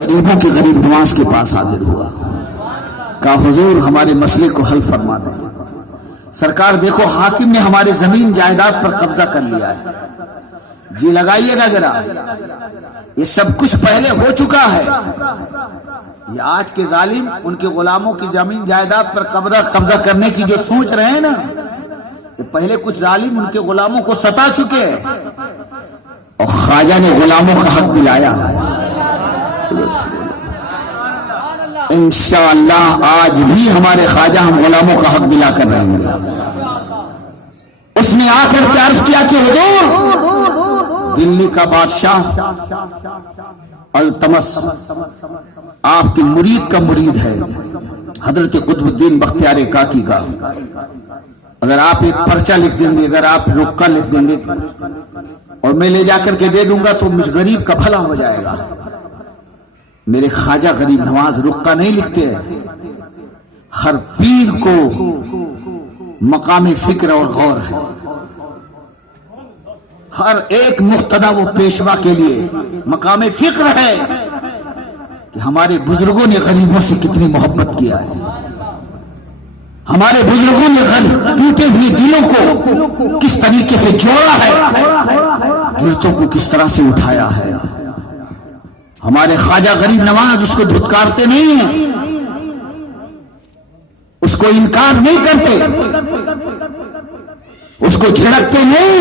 غریبوں کے غریب نواز کے پاس حاضر ہوا، کہا حضور ہمارے مسئلے کو حل فرما دیں۔ سرکار دیکھو حاکم نے ہمارے زمین جائیداد پر قبضہ کر لیا ہے، جی لگائیے گا ذرا، یہ سب کچھ پہلے ہو چکا ہے۔ یہ آج کے ظالم ان کے غلاموں کی زمین جائیداد پر قبضہ کرنے کی جو سوچ رہے ہیں نا، یہ پہلے کچھ ظالم ان کے غلاموں کو ستا چکے ہیں، اور خواجہ نے غلاموں کا حق دلایا۔ انشاءاللہ آج بھی ہمارے خواجہ ہم غلاموں کا حق دلا کر رہیں گے۔ اس نے آ کر کے عرض کیا کہ حضور دلی کا بادشاہ التمس آپ کی مرید کا مرید ہے، حضرت قطب الدین بختیار کاکی کا۔ اگر آپ ایک پرچہ لکھ دیں گے، اگر آپ رکا لکھ دیں گے اور میں لے جا کر کے دے دوں گا تو مجھ غریب کا بھلا ہو جائے گا۔ میرے خواجہ غریب نواز رکا نہیں لکھتے ہیں، ہر پیر کو مقام فکر اور غور ہے، ہر ایک مقتدا و پیشوا کے لیے مقام فکر ہے کہ ہمارے بزرگوں نے غریبوں سے کتنی محبت کیا ہے، ہمارے بزرگوں نے ٹوٹے ہوئے دلوں کو کس طریقے سے جوڑا ہے، گرتوں کو کس طرح سے اٹھایا ہے۔ ہمارے خواجہ غریب نواز اس کو دھتکارتے نہیں ہیں، اس کو انکار نہیں کرتے، اس کو جھڑکتے نہیں،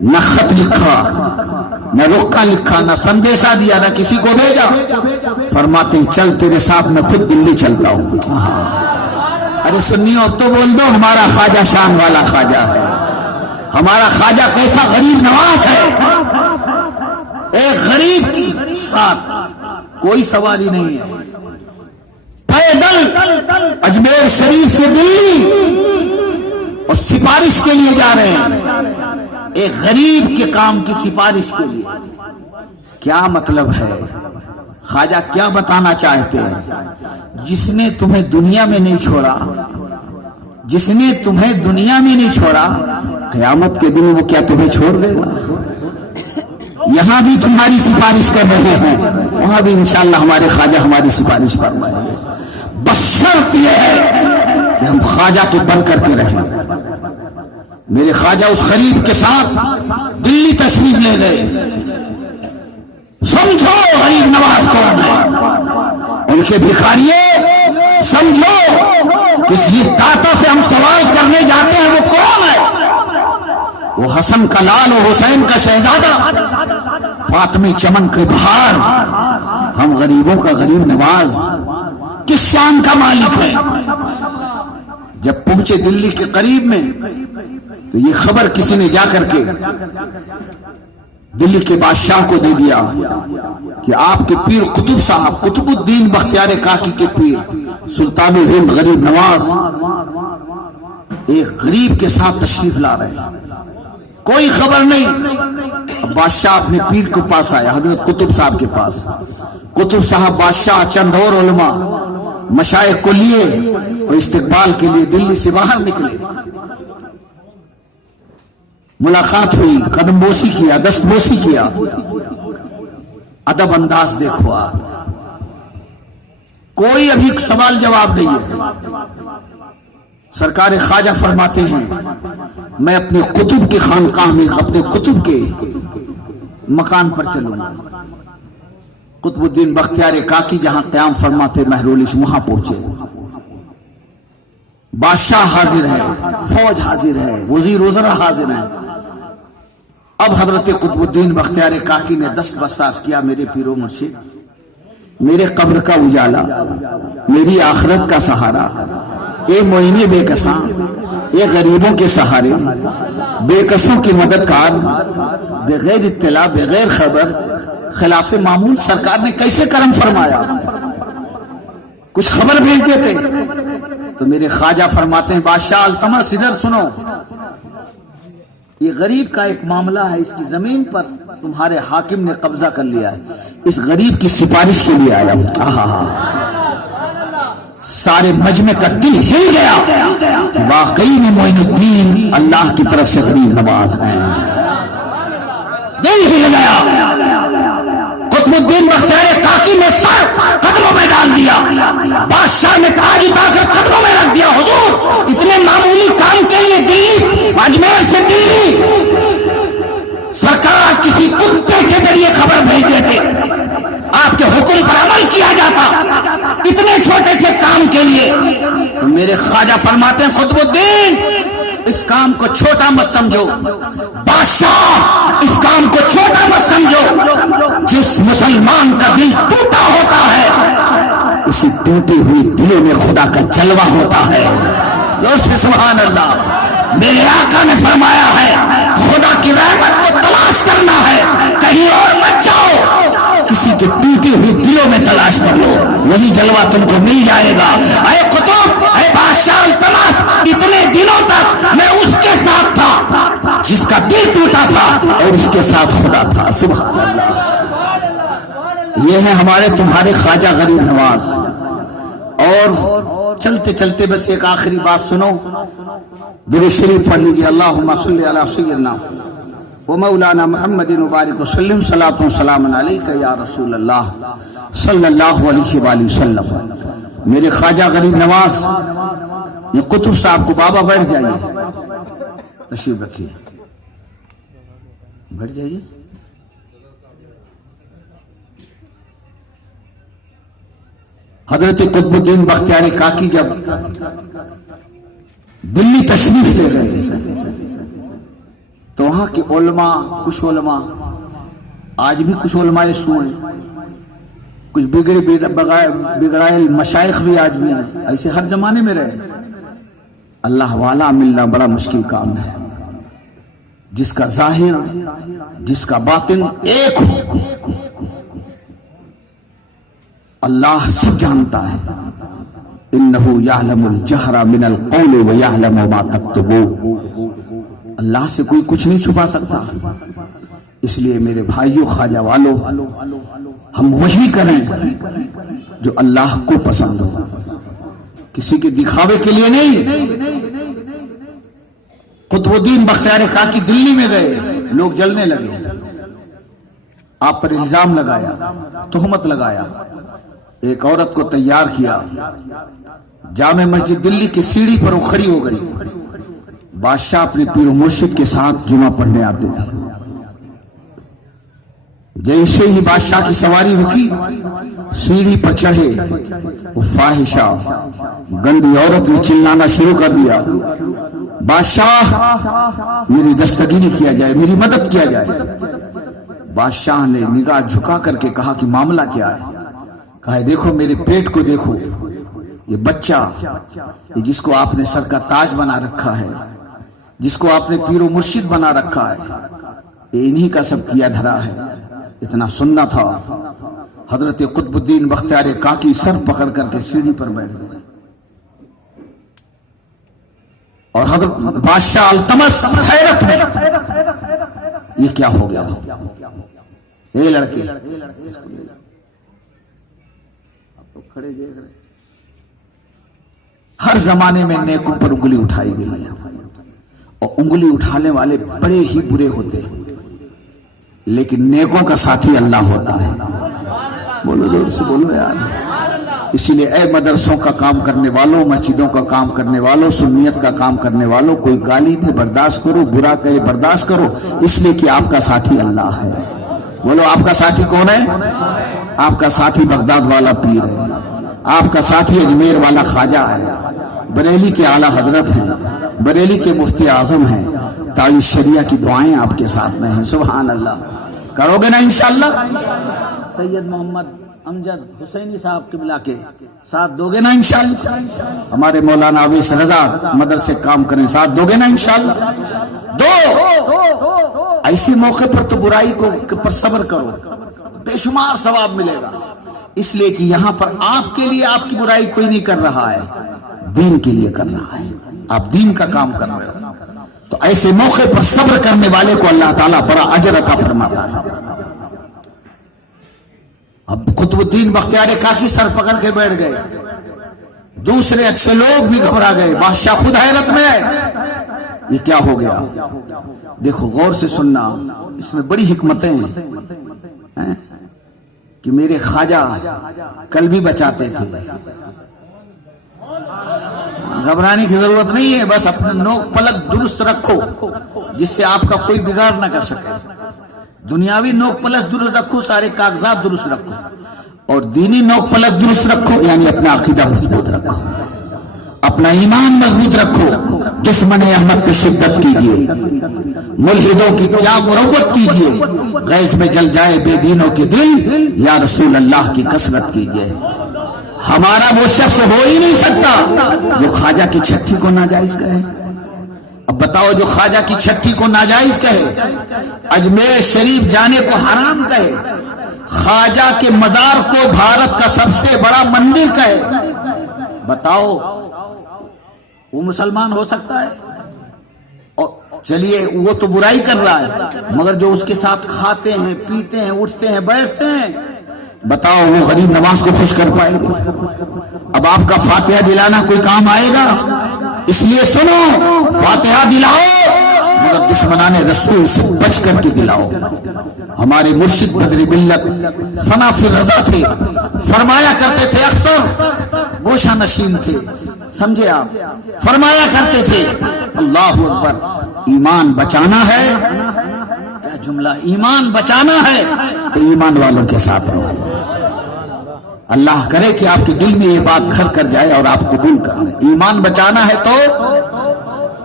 نہ خط لکھا، نہ رخا لکھا، نہ سندیشہ دیا، نہ کسی کو بھیجا، فرماتے ہیں چل تیرے ساتھ میں خود دلی چلتا ہوں۔ ارے سنیو اب تو بول دو ہمارا خواجہ شان والا خواجہ ہے، ہمارا خواجہ کیسا غریب نواز ہے۔ ایک غریب کی ساتھ کوئی سواری نہیں ہے، پیدل اجمیر شریف سے دلی اور سفارش کے لیے جا رہے ہیں، ایک غریب کے کام کی سفارش کے لیے۔ کیا مطلب ہے؟ خواجہ کیا بتانا چاہتے ہیں؟ جس نے تمہیں دنیا میں نہیں چھوڑا، جس نے تمہیں دنیا میں نہیں چھوڑا، قیامت کے دن وہ کیا تمہیں چھوڑ دے گا؟ یہاں بھی تمہاری سفارش کر رہے ہیں، وہاں بھی انشاءاللہ ہمارے خواجہ ہماری سفارش فرمائیں گے، بس شرط یہ ہے کہ ہم خواجہ کے بن کر کے رہیں۔ میرے خواجہ اس غریب کے ساتھ دلی تشریف لے گئے۔ سمجھو غریب نواز کون ہے، ان کے بھکاریے سمجھو کسی داتا سے ہم سوال کرنے جاتے ہیں وہ کون ہے؟ وہ حسن کا لال و حسین کا شہزادہ، فاطمی چمن کے بہار، ہم غریبوں کا غریب نواز کس شان کا مالک ہے۔ جب پہنچے دلی کے قریب میں تو یہ خبر کسی نے جا کر کے دلی کے بادشاہ کو دے دیا کہ آپ کے پیر قطب صاحب قطب الدین بختیار کاکی کے پیر سلطان الہند غریب نواز ایک غریب کے ساتھ تشریف لا رہے ہیں۔ کوئی خبر نہیں، بادشاہ اپنے پیر کے پاس آیا، حضرت قطب صاحب کے پاس۔ قطب صاحب بادشاہ چند اور علماء مشائخ کو لیے اور استقبال کے لیے دلی سے باہر نکلے۔ ملاقات ہوئی، قدم بوسی کیا، دست بوسی کیا، ادب انداز دیکھو آپ، کوئی ابھی سوال جواب نہیں ہے۔ سرکار خواجہ فرماتے ہیں میں اپنے قطب کی خانقاہ میں اپنے قطب کے مکان پر چلوں گا۔ قطب الدین بختیار کاکی جہاں قیام فرماتے مہرولش وہاں پہنچے، بادشاہ حاضر ہے، فوج حاضر ہے، وزیر وزراء حاضر ہیں۔ اب حضرت قطب الدین بختیار کاکی نے دست بستار کیا، میرے پیر و مرشد، میرے قبر کا اجالا، میری آخرت کا سہارا، اے معین بے کساں، اے غریبوں کے سہارے، بے کسوں کی مددگار، بغیر اطلاع بغیر خبر خلاف معمول سرکار نے کیسے کرم فرمایا؟ کچھ خبر بھیج دیتے تو میرے خواجہ فرماتے ہیں بادشاہ التمس ادھر سنو، یہ غریب کا ایک معاملہ ہے، اس کی زمین پر تمہارے حاکم نے قبضہ کر لیا ہے، اس غریب کی سفارش کے لیے آیا ہوں۔ سارے مجمع کا دل ہل گیا، واقعی میں معین الدین اللہ کی طرف سے غریب نواز ہیں، دل ہل گیا۔ قطب الدین بختیار کاکی نے سر قدموں میں ڈال دیا، بادشاہ نے تاج اتار کر قدموں میں رکھ دیا. حضور اتنے معمولی کام کے لیے دلی اجمیر سے دلی سرکار کسی کتے کے ذریعے خبر بھیج دیتے، آپ کے حکم پر عمل کیا جاتا اتنے چھوٹے سے کام کے لیے. تو میرے خواجہ فرماتے ہیں قطب الدین اس کام کو چھوٹا مت سمجھو، بادشاہ اس کام کو چھوٹا مت سمجھو. جس مسلمان کا دل ٹوٹا ہوتا ہے اسی ٹوٹی ہوئی دلوں میں خدا کا جلوہ ہوتا ہے. زور سے سبحان اللہ. میرے آقا نے فرمایا ہے خدا کی رحمت کو تلاش کرنا ہے کہیں اور مت جاؤ، کسی کے ٹوٹی ہوئی دلوں میں تلاش کر لو، وہی جلوہ تم کو مل جائے گا. اے قطب، اے بادشاہ التمس، اتنے دنوں تک میں اس کے ساتھ تھا جس کا دل ٹوٹا تھا اور اس کے ساتھ خدا تھا. سبحان اللہ. یہ ہے ہمارے تمہارے خواجہ غریب نواز. اور چلتے چلتے بس ایک آخری بات سنو، درود شریف پڑھ لیجیے. اللہم صلی علی سیدنا و مولانا محمد مبارک وسلم. صلاۃ و سلام علیک یا رسول اللہ صلی اللہ علیہ وآلہ وسلم. میرے خواجہ غریب نواز یہ قطب صاحب کو بابا بیٹھ جائیے، تشریف رکھیے، بیٹھ جائیے. حضرت قطب الدین بختیار کاکی جب دلی تشریف لے گئے تو وہاں کے علماء، کچھ علماء آج بھی کچھ علماء سو ہیں، کچھ بگڑائے مشائخ بھی آج بھی ہیں، ایسے ہر زمانے میں رہے. اللہ والا ملنا بڑا مشکل کام ہے. جس کا ظاہر جس کا باطن ایک ہو، اللہ سب جانتا ہے. انہ یعلم الجہر من القول ویعلم ما تکتمون. اللہ سے کوئی کچھ نہیں چھپا سکتا. اس لیے میرے بھائیوں، خواجہ والوں، ہم وہی کریں جو اللہ کو پسند ہو، کسی کے دکھاوے کے لیے نہیں. قطب الدین بختیار کاکی دلی میں گئے، لوگ جلنے لگے، آپ پر الزام لگایا، تہمت لگایا. ایک عورت کو تیار کیا، جامع مسجد دلی کی سیڑھی پر وہ کھڑی ہو گئی. بادشاہ اپنے پیر و مرشد کے ساتھ جمعہ پڑھنے آتے تھے. جیسے ہی بادشاہ کی سواری رکی، سیڑھی پر چڑھے، وہ فاحشہ گندی عورت نے چلانا شروع کر دیا، بادشاہ میری دستگیری کیا جائے، میری مدد کیا جائے. بادشاہ نے نگاہ جھکا کر کے کہا کہ معاملہ کیا ہے؟ کہا دیکھو میرے پیٹ کو دیکھو، یہ بچہ، یہ جس کو آپ نے سر کا تاج بنا رکھا ہے، جس کو آپ نے پیر و مرشد بنا رکھا ہے، یہ انہی کا سب کیا دھرا ہے. اتنا سننا تھا. حضرت قطب الدین بختیار کاکی سر پکڑ کر کے سیڑھی پر بیٹھ گئے اور حضرت بادشاہ التمس حیرت میں، یہ کیا ہو گیا؟ اے لڑکے کھڑے دیکھ رہے، ہر زمانے میں نیکوں پر انگلی اٹھائی گئی ہے اور انگلی اٹھانے والے بڑے ہی برے ہوتے ہیں، لیکن نیکوں کا ساتھی اللہ ہوتا ہے. بولو زور سے بولو یار. اسی لیے اے مدرسوں کا کام کرنے والوں، مسجدوں کا کام کرنے والوں، سنیت کا کام کرنے والوں، کوئی گالی دے برداشت کرو، برا کہے برداشت کرو، اس لیے کہ آپ کا ساتھی اللہ ہے. بولو آپ کا ساتھی کون ہے؟ آپ کا ساتھی بغداد والا پیر ہے، آپ کا ساتھی اجمیر والا خواجہ ہے، بریلی کے اعلیٰ حضرت ہیں، بریلی کے مفتی اعظم ہیں. تاج الشریعہ کی دعائیں آپ کے ساتھ میں ہیں. سبحان اللہ. کرو گے نا انشاءاللہ؟ سید محمد امجد حسینی صاحب قبلہ کے ساتھ دو گے نا انشاءاللہ؟ ہمارے مولانا اویس رضا مدرسے کام کریں، ساتھ دو گے نا انشاءاللہ؟ دو. ایسے موقع پر تو برائی کو پر صبر کرو، بے شمار ثواب ملے گا. اس لیے کہ یہاں پر آپ کے لیے آپ کی برائی کوئی نہیں کر رہا ہے، دین کے لیے کر رہا ہے. آپ دین کا کام کر رہے ہو، تو ایسے موقع پر صبر کرنے والے کو اللہ تعالیٰ بڑا اجر عطا فرماتا ہے. اب قطب الدین بختیار کاکی سر پکڑ کے بیٹھ گئے، دوسرے اچھے لوگ بھی گھبرا گئے، بادشاہ خود حیرت میں ہے، یہ کیا ہو گیا؟ دیکھو غور سے سننا، اس میں بڑی حکمتیں ہیں. کہ میرے خواجہ کل بھی بچاتے تھے. گھبرانے کی ضرورت نہیں ہے، بس اپنا نوک پلک درست رکھو جس سے آپ کا کوئی بگاڑ نہ کر سکے. دنیاوی نوک پلک درست رکھو، سارے کاغذات درست رکھو، اور دینی نوک پلک درست رکھو، یعنی اپنا عقیدہ مضبوط رکھو، اپنا ایمان مضبوط رکھو. دشمن احمد پہ شدت کیجیے، ملحدوں کی کیا مروت کیجیے، غیظ میں جل جائے بے دینوں کے دل، یا رسول اللہ کی کثرت کیجیے. ہمارا وہ شخص ہو ہی نہیں سکتا جو خواجہ کی چھٹی کو ناجائز کہے. اب بتاؤ، جو خواجہ کی چھٹی کو ناجائز کہے، اجمیر شریف جانے کو حرام کہے، خواجہ کے مزار کو بھارت کا سب سے بڑا مندر کہے، بتاؤ وہ مسلمان ہو سکتا ہے؟ اور چلیے وہ تو برائی کر رہا ہے، مگر جو اس کے ساتھ کھاتے ہیں، پیتے ہیں، اٹھتے ہیں، بیٹھتے ہیں، بتاؤ وہ غریب نواز کو خوش کر پائیں گے؟ اب آپ کا فاتحہ دلانا کوئی کام آئے گا؟ اس لیے سنو، فاتحہ دلاؤ مگر دشمنان رسول سے بچ کر کے دلاؤ. ہمارے مرشد بدر ملت فنا فی رضا تھے، فرمایا کرتے تھے، اکثر گوشہ نشین تھے، سمجھے آپ، فرمایا کرتے تھے اللہ اکبر، ایمان بچانا ہے، کیا جملہ، ایمان بچانا ہے تو ایمان والوں کے ساتھ رہو. اللہ کرے کہ آپ کے دل میں یہ بات گھر کر جائے اور آپ قبول کر لیں. ایمان بچانا ہے تو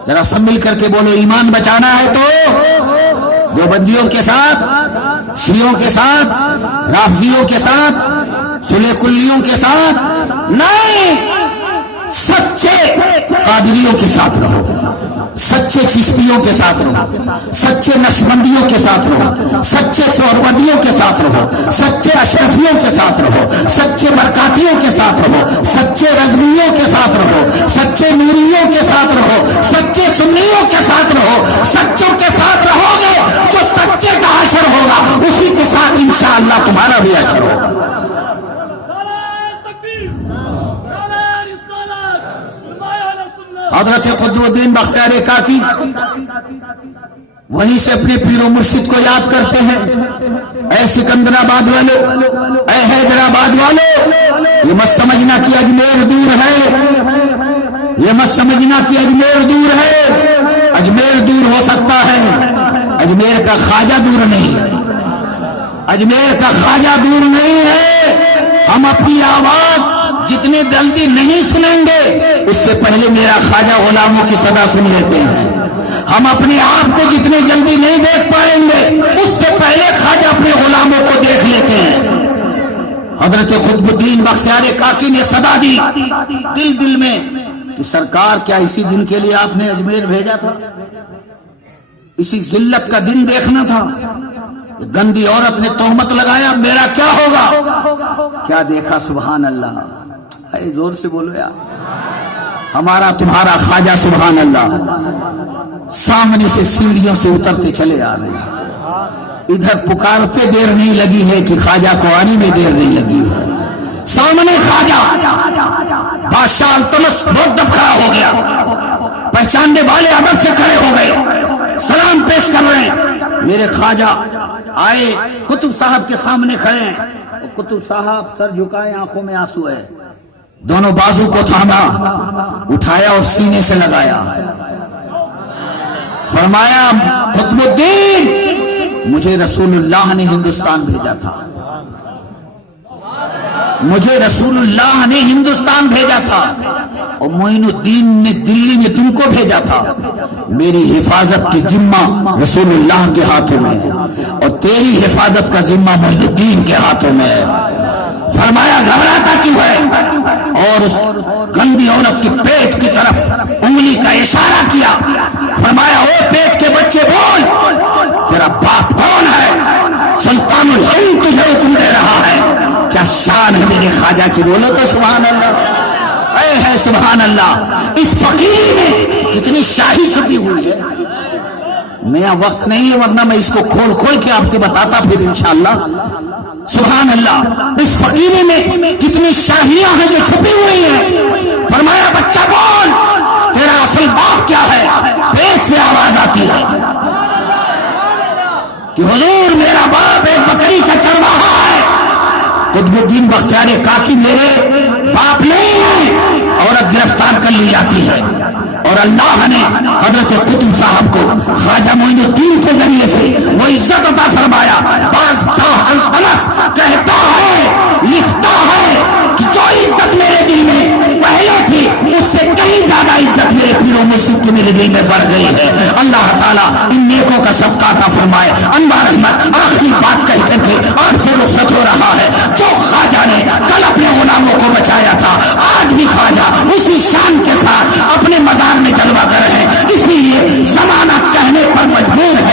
ذرا سب مل کر کے بولو، ایمان بچانا ہے تو دیوبندیوں کے ساتھ، شیعوں کے ساتھ، رافضیوں کے ساتھ، سلے کلیوں کے ساتھ نہیں، سچے قادریوں کے ساتھ رہو، سچے چشتیوں کے ساتھ رہو، سچے نقشبندیوں کے ساتھ رہو، سچے سہروردیوں کے ساتھ رہو، سچے اشرفیوں کے ساتھ رہو، سچے برکاتیوں کے ساتھ رہو، سچے رضویوں کے ساتھ رہو، سچے نوریوں کے ساتھ رہو، سچے سنیوں کے ساتھ رہو. سچوں کے ساتھ رہو گے، جو سچے کا حشر ہوگا اسی کے ساتھ انشاءاللہ تمہارا بھی حشر ہوگا. حضرت قطب الدین بختیار کاکی وہیں سے اپنے پیر و مرشد کو یاد کرتے ہیں. اے سکندر آباد والو، اے حیدرآباد والو، یہ مت سمجھنا کہ اجمیر دور ہے، یہ مت سمجھنا کہ اجمیر دور ہے. اجمیر دور ہو سکتا ہے، اجمیر کا خواجہ دور نہیں، اجمیر کا خواجہ دور نہیں ہے. ہم اپنی آواز جتنی جلدی نہیں سنیں گے اس سے پہلے میرا خواجہ غلاموں کی صدا سن لیتے ہیں. ہم اپنے آپ کو جتنی جلدی نہیں دیکھ پائیں گے اس سے پہلے خواجہ اپنے غلاموں کو دیکھ لیتے ہیں. حضرت قطب الدین بختیار کاکی نے صدا دی دل میں کہ سرکار، کیا اسی دن کے لیے آپ نے اجمیر بھیجا تھا؟ اسی ذلت کا دن دیکھنا تھا؟ گندی عورت نے تہمت لگایا، میرا کیا ہوگا؟ کیا دیکھا؟ سبحان اللہ. اے زور سے بولو یار. ہمارا تمہارا خواجہ سبحان اللہ سامنے سے سیڑھیوں سے اترتے چلے آ رہے ہیں. ادھر پکارتے دیر نہیں لگی ہے کہ خواجہ کو آنے میں دیر نہیں لگی ہے. سامنے خواجہ بادشاہ التمش بہت دب کھڑا ہو گیا، پہچاننے والے ادب سے کھڑے ہو گئے، سلام پیش کر رہے ہیں. میرے خواجہ آئے، قطب صاحب کے سامنے کھڑے ہیں. قطب صاحب سر جھکائے، آنکھوں میں آنسو ہے، دونوں بازو کو تھاما، اٹھایا اور سینے سے لگایا، فرمایا قطب الدین، مجھے رسول اللہ نے ہندوستان بھیجا تھا، مجھے رسول اللہ نے ہندوستان بھیجا تھا، اور معین الدین نے دلی میں تم کو بھیجا تھا. میری حفاظت کی ذمہ رسول اللہ کے ہاتھوں میں ہے اور تیری حفاظت کا ذمہ معین الدین کے ہاتھوں میں ہے. فرمایا گھبراتا کیوں ہے؟ اور اس گندی عورت کی پیٹ کی طرف انگلی کا اشارہ کیا، فرمایا او پیٹ کے بچے بول، تیرا باپ کون ہے؟ سلطان الہند تجھے حکم دے رہا ہے. کیا شان ہے میرے خواجہ کی، بولو تو سبحان اللہ. اے ہے سبحان اللہ. اس فقیری میں کتنی شاہی چھپی ہوئی ہے. میاں وقت نہیں ہے ورنہ میں اس کو کھول کھول کے آپ کو بتاتا پھر انشاءاللہ. سبحان اللہ. اس فقیری میں کتنی شاہیاں ہیں جو چھپی ہوئی ہیں. فرمایا بچہ بول، تیرا اصل باپ کیا ہے؟ پیٹ سے آواز آتی ہے کہ حضور میرا باپ ایک بکری کا چرواہا ہے، قطب الدین بختیار کاکی میرے باپ نہیں ہیں. عورت گرفتار کر لی جاتی ہے اور اللہ نے حضرت قطب صاحب کو خواجہ معین الدین کے ذریعے سے وہ عزت عطا فرمایا. بادشاہ الطلس کہتا ہے، لکھتا ہے کہ جو عزت میرے دل میں پہلے تھی اس سے کہیں زیادہ عزت میرے پیر و مرشد کی میرے دل میں بڑھ گئی ہے. اللہ تعالیٰ ان نیکوں کا صدقہ عطا فرمائے. انوار احمد آخری بات کہہ کر کے آج سے رخصت ہو رہا ہے. جو خواجہ نے کل اپنے غلاموں کو بچایا تھا، آج بھی خواجہ اسی شان کے ساتھ اپنے مزار میں جلوہ گر ہے. اسی لیے زمانہ کہنے پر مجبور ہے